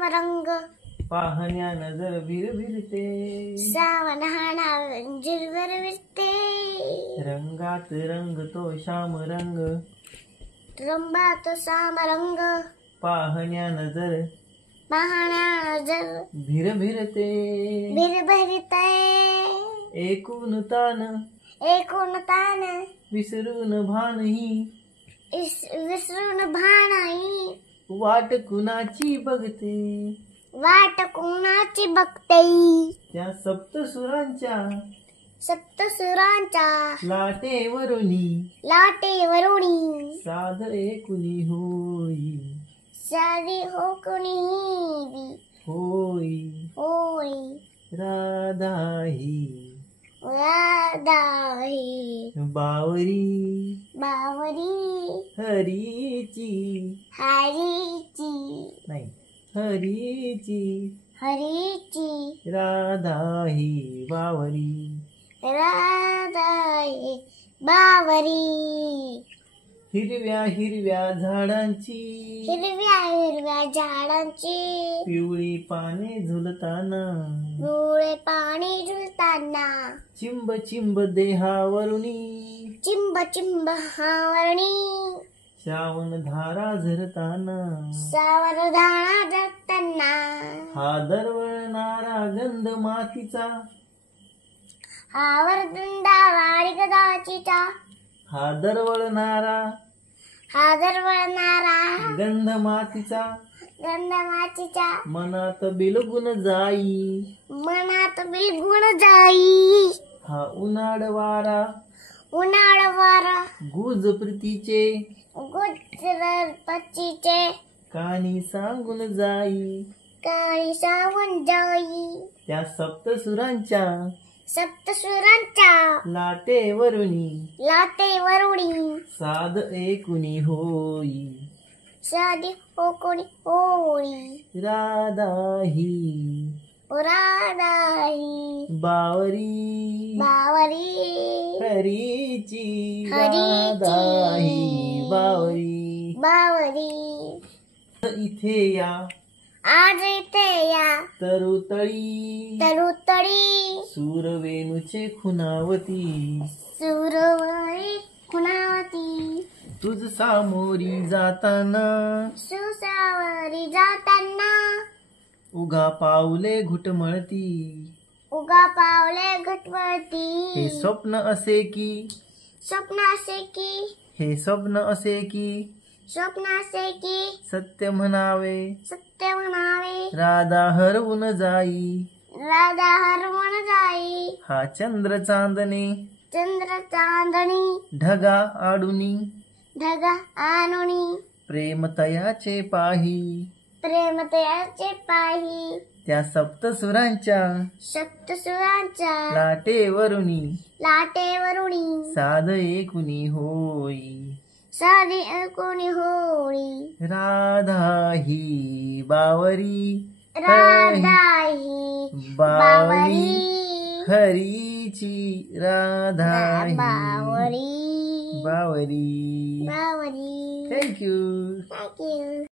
रंग पाहण्या नजर भिरभिरते, सावधाना जिरवर विरते, रंगात रंगतो श्याम रंग, रंबात साम रंग, पाहण्या नजर पाहण्या नजर भिरभिरते, भिरभिरते, एकूण तान एकूण तान विसरून भानही, विसरून भानाई, वाट कुणाची बघते, वाट कोणाची बघते, त्या सप्तसुरांच्या सप्तसुरांच्या लाटेवरुनी, लाटेवरुनी, साध एकुणी होई, साधी हो कुणी होई होय, राधाही राधाही बावरी, बावरी, हरीची हरीची, नाही हरीची, हरीची, राधाही बावरी, राधाही बावरी, हिरव्या हिरव्या झाडांची, हिरव्या हिरव्या झाडांची, पिवळी पाने झुलताना, पिवळे पाणी झुलताना, चिंब चिंब देहावरुनी, चिंब चिंब हावरणी, श्रावण धारा झरताना, सावधाना जगताना, हा दरवळणारा गंध मातीचा, आवर्दुंडा वाडी गदाचीचा, हा दरवळणारा हादरवळणारा गंध मातीचा, गंधमाचीचा, मनात बिलगुन जाई, मनात बिलगुण जाई, हा उन्हाळ वारा उन्हाळ वारा गुज प्रीतीचे, गुजर पचीचे, कानी सांगून जाई, काळी सावून जाई, त्या सप्तसुरांच्या सप्तसुरांच्या लाटेवरुनी, लाटेवरुणी, साध एकुणी होई, साधी हो कोणी होळी, राधाही राधाही बावरी, बावरी, हरीची, हरीची, राधाही बावरी, बावरी, इथे या आज इथे या तरुतळी, तरुतळी, सूरवेणूचे खुनावती, सुरवळी खुणावती, तुझ सामोरी जाताना, सुसावरी जाताना, उगा पाऊले घुटमळती, उगा पावले घटवळती, हे स्वप्न असे की, स्वप्न असे की, हे स्वप्न असे की, स्वप्न असे की, सत्य म्हणावे, सत्य म्हणावे, राधा हरवून जाई, राधा हरवून जाई, हा चंद्र चांदणे चंद्र चांदणी, ढगा आडुनी, ढगा आणुनी, प्रेम तयाचे पाही, प्रेम तयाचे पाही, त्या सप्तसुरांच्या सप्तसुरांच्या लाटेवरुनी, लाटेवरुणी, साध एकुणी होई, साधी कोणी होळी, राधाही बावरी, राधाही बावरी, हरीची, राधाही बावरी, बावरी. बावरी. Thank you. Thank you.